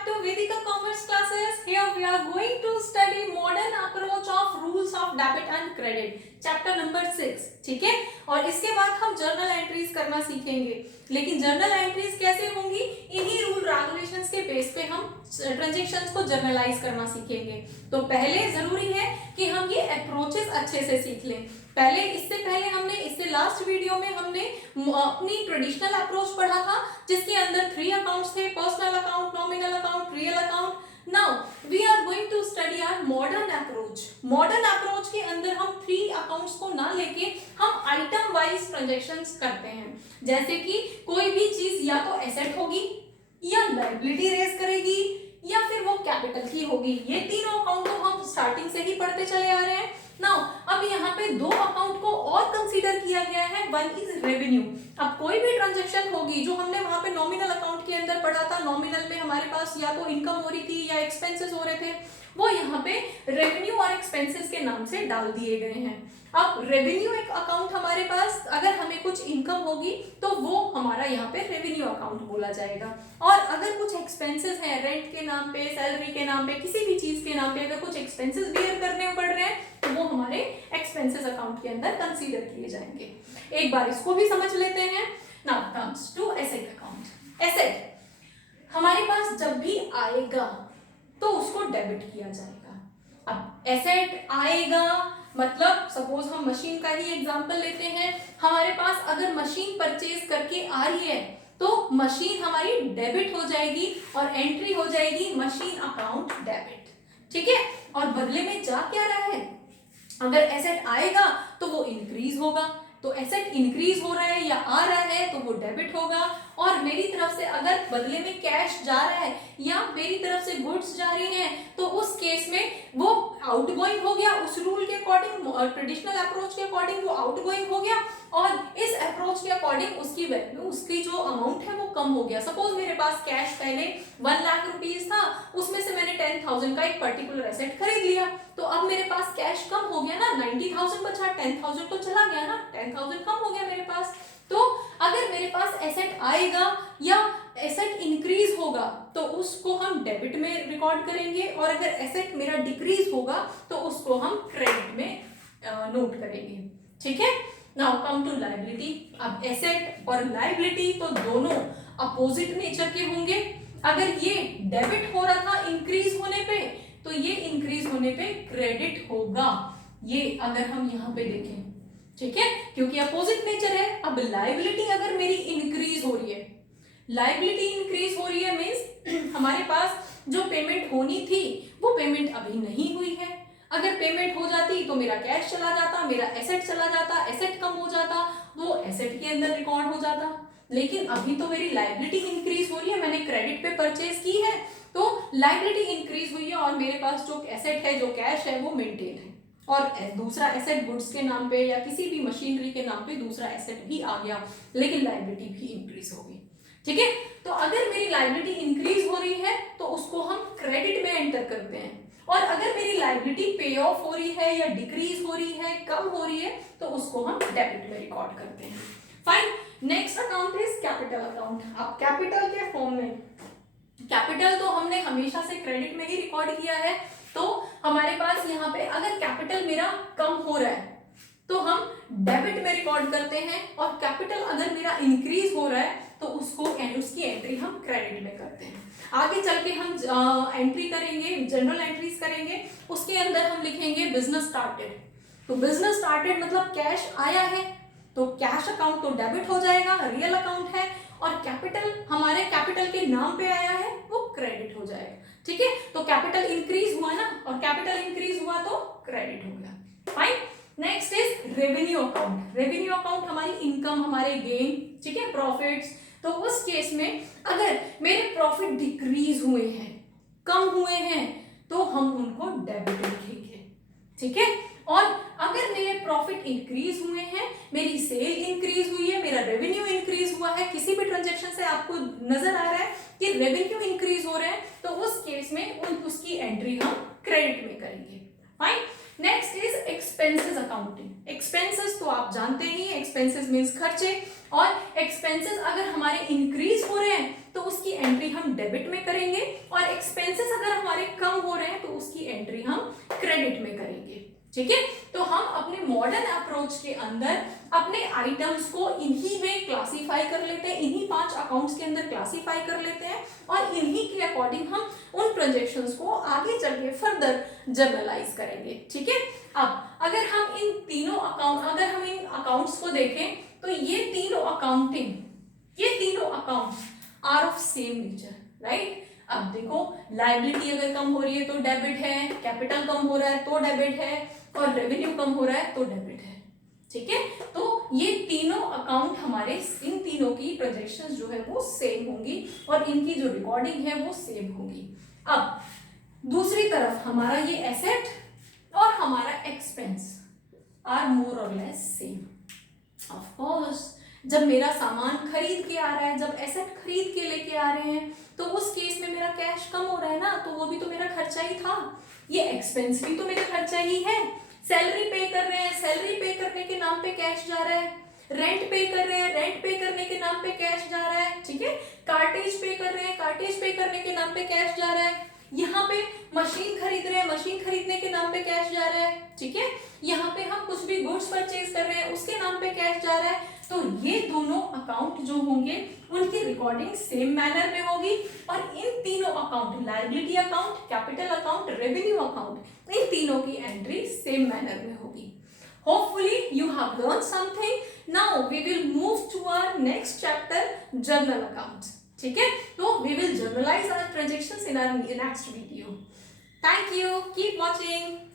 back to Vedika Commerce classes. Here we are going to study modern approach of rules of debit and credit. Chapter number 6, ठीक है। और इसके बाद हम journal entries करना सीखेंगे। लेकिन जर्नल एंट्रीज कैसे होंगी? इन्हीं रूल रेगुलेशंस के बेस पे हम ट्रांजैक्शंस को जर्नलाइज करना सीखेंगे। तो पहले जरूरी है कि हम ये अप्रोचेस अच्छे से सीख लें। इससे पहले हमने इससे लास्ट वीडियो में हमने अपनी ट्रेडिशनल अप्रोच पढ़ा था, जिसके अंदर 3 अकाउंट्स थे, personal account, nominal account, real account. Now we are going to study our modern approach. Modern approach के अंदर हम 3 अकाउंट्स को ना लेके हम आइटम वाइज ट्रांजैक्शंस करते हैं। जैसे कि कोई भी चीज या तो एसेट होगी, या लायबिलिटी रेज करेगी, या फिर वो कैपिटल की होगी। ये तीनों अकाउंट को हम स्टार्टिंग से ही पढ़ते चले आ रहे हैं। नाउ अब यहाँ पे 2 अकाउंट को और कंसीडर किया गया है। One is revenue. अब कोई भी ट्रांजैक्शन होगी जो हमने वहां पे नॉमिनल अकाउंट के अंदर पढ़ा था, नॉमिनल में हमारे पास या तो इनकम हो रही थी या एक्सपेंसेस हो रहे थे, वो यहाँ पे रेवेन्यू और एक्सपेंसेस के नाम से डाल दिए गए हैं। अब रेवेन्यू एक अकाउंट हमारे पास, अगर हमें कुछ इनकम होगी तो वो हमारा यहाँ पे रेवेन्यू अकाउंट बोला जाएगा। और अगर कुछ एक्सपेंसेस हैं, रेंट के नाम पे, सैलरी के नाम पे, किसी भी चीज के नाम पे अगर कुछ एक्सपेंसेस बियर करने पड़ रहे हैं तो वो हमारे एक्सपेंसेस अकाउंट के अंदर कंसीडर किए जाएंगे। एक बार इसको भी समझ लेते हैं। Now comes to asset account. Asset हमारे पास जब भी आएगा तो उसको डेबिट किया जाएगा। अब एसेट आएगा मतलब सपोज हम मशीन का ही एग्जांपल लेते हैं। हमारे पास अगर मशीन परचेज करके आ रही है तो मशीन हमारी डेबिट हो जाएगी और एंट्री हो जाएगी मशीन अकाउंट डेबिट, ठीक है। और बदले में जा क्या रहा है? अगर एसेट आएगा तो वो इंक्रीज होगा, तो एसेट इंक्रीज हो रहा है या आ रहा है तो वो डेबिट होगा। और मेरी तरफ से अगर बदले में कैश जा रहा है या मेरी तरफ से गुड्स जा रही हैं तो उस केस में वो आउटगोइंग हो गया। उस रूल के अकॉर्डिंग, ट्रेडिशनल अप्रोच के अकॉर्डिंग वो आउटगोइंग हो गया, और इस अप्रोच के अकॉर्डिंग उसकी वैल्यू, उसकी जो अमाउंट है वो कम हो गया। सपोज मेरे पास कैश पहले 1 लाख रुपीज था, उसमें से मैंने 10,000 का एक पर्टिकुलर एसेट खरीद लिया, तो अब मेरे पास कैश कम हो गया ना, 90,000 बचा, 10,000 तो चला गया ना, 10,000 कम हो गया मेरे पास। तो अगर मेरे पास एसेट आएगा या एसेट इंक्रीज होगा तो उसको हम डेबिट में रिकॉर्ड करेंगे, और अगर एसेट मेरा डिक्रीज होगा तो उसको हम क्रेडिट में नोट करेंगे, ठीक है। Now come to liability. अब एसेट और लायबिलिटी तो दोनों अपोजिट नेचर के होंगे। अगर ये डेबिट हो रहा था इंक्रीज होने पे तो ये इंक्रीज होने पे क्रेडिट होगा, ये अगर हम यहाँ पे देखें, ठीक है, क्योंकि अपोजिट नेचर है। अब लायबिलिटी अगर मेरी इंक्रीज हो रही है, लायबिलिटी इंक्रीज हो रही है मींस हमारे पास जो पेमेंट होनी थी वो पेमेंट अभी नहीं हुई है। अगर पेमेंट हो जाती तो मेरा कैश चला जाता, मेरा एसेट चला जाता, एसेट कम हो जाता, वो एसेट के अंदर रिकॉर्ड हो जाता। लेकिन अभी तो मेरी लायबिलिटी इंक्रीज हो रही है, मैंने क्रेडिट पे परचेज की है तो लायबिलिटी इंक्रीज हुई है, और मेरे पास जो एसेट है, जो कैश है, वो मेंटेन है, और दूसरा एसेट गुड्स के नाम पे या किसी भी मशीनरी के नाम पे दूसरा एसेट भी आ गया, लेकिन लायबिलिटी भी इंक्रीज हो गई, ठीक है। तो अगर मेरी लायबिलिटी इंक्रीज हो रही है तो उसको हम क्रेडिट में एंटर करते हैं, और अगर मेरी लायबिलिटी पे ऑफ हो रही है या डिक्रीज हो रही है, कम हो रही है, तो उसको हम डेबिट में रिकॉर्ड करते हैं। Fine. Next account is capital account. अब कैपिटल के फॉर्म में, कैपिटल तो हमने हमेशा से क्रेडिट में ही रिकॉर्ड किया है, तो हमारे पास यहाँ पे अगर कैपिटल मेरा कम हो रहा है तो हम डेबिट में रिकॉर्ड करते हैं, और कैपिटल अगर मेरा इंक्रीज हो रहा है तो उसकी एंट्री हम क्रेडिट में करते हैं। आगे चल के हम एंट्री करेंगे, जनरल एंट्रीज करेंगे, उसके अंदर हम लिखेंगे बिजनेस स्टार्टेड। तो बिजनेस स्टार्टेड मतलब कैश आया है तो कैश अकाउंट तो डेबिट हो जाएगा, रियल अकाउंट है, और कैपिटल हमारे कैपिटल के नाम पे आया है वो क्रेडिट हो जाएगा, ठीक है। तो कैपिटल इंक्रीज हुआ ना, और कैपिटल इंक्रीज हुआ तो क्रेडिट हो गया। Fine. Next is revenue account. Revenue account हमारी इनकम, हमारे गेन, ठीक है, प्रॉफिट्स। तो उस केस में अगर मेरे प्रॉफिट डिक्रीज हुए हैं, कम हुए हैं, तो हम उनको डेबिट लिखेंगे, ठीक है। और अगर मेरे प्रॉफिट इंक्रीज हुए हैं, मेरी सेल इंक्रीज हुई है, मेरा रेवेन्यू इंक्रीज हुआ है, किसी भी ट्रांजैक्शन से आपको नजर आ रहा है कि रेवेन्यू इंक्रीज हो रहे हैं, तो उस केस में उसकी एंट्री हम क्रेडिट में करेंगे। Fine. Next is expenses accounting. Expenses तो आप जानते ही, एक्सपेंसेस मींस खर्चे। और एक्सपेंसेस अगर हमारे इंक्रीज हो रहे हैं तो उसकी एंट्री हम डेबिट में करेंगे, और एक्सपेंसेस अगर हमारे कम हो रहे हैं तो उसकी एंट्री हम क्रेडिट में करेंगे। ठीक है, तो हम अपने मॉडर्न अप्रोच के अंदर अपने आइटम्स को इन्हीं में क्लासिफाई कर लेते हैं, इन्हीं 5 अकाउंट्स के अंदर क्लासिफाई कर लेते हैं, और इन्हीं के अकॉर्डिंग हम उन प्रोजेक्शंस को आगे चल के फर्दर जर्नलाइज करेंगे। ठीक है, अब अगर हम इन अकाउंट्स को देखें तो ये तीनों account are of same nature, right. अब देखो, लायबिलिटी अगर कम हो रही है तो डेबिट है, कैपिटल कम हो रहा है तो डेबिट है, और रेवेन्यू कम हो रहा है तो डेबिट है। ठीक है, तो ये तीनों अकाउंट हमारे, इन तीनों की प्रोजेक्शंस जो है वो सेम होंगी, और इनकी जो रिकॉर्डिंग है वो सेम होगी। अब दूसरी तरफ हमारा ये एसेट और हमारा एक्सपेंस आर मोर और लेस सेम। ऑफ कोर्स जब मेरा सामान खरीद के आ रहा है, जब एसेट खरीद के लेके आ रहे हैं, तो उस केस में मेरा कैश कम हो रहा है ना, तो वो भी तो मेरा खर्चा ही था। ये एक्सपेंस भी तो मेरा खर्चा ही है। सैलरी पे कर रहे हैं, सैलरी पे करने के नाम पे कैश जा रहा है। रेंट पे कर रहे हैं, रेंट पे करने के नाम पे कैश जा रहा है। ठीक है, कार्टेज पे कर रहे हैं, कार्टेज पे करने के नाम पे कैश जा रहा है। यहाँ पे मशीन खरीद रहे हैं, मशीन खरीदने के नाम पे कैश जा रहा है। ठीक है, यहाँ पे हम कुछ भी गुड्स परचेज कर रहे हैं, उसके नाम पे कैश जा रहा है। तो ये दोनों अकाउंट जो होंगे उनकी रिकॉर्डिंग सेम मैनर में होगी, और इन तीनों account, liability account, capital account, revenue account, इन तीनों की एंट्री सेम मैनर में होगी। Hopefully you have learned something. Now we will move to our next chapter, journal accounts. ठीक है, तो we will journalize our transactions in our next video. Thank you. Keep watching.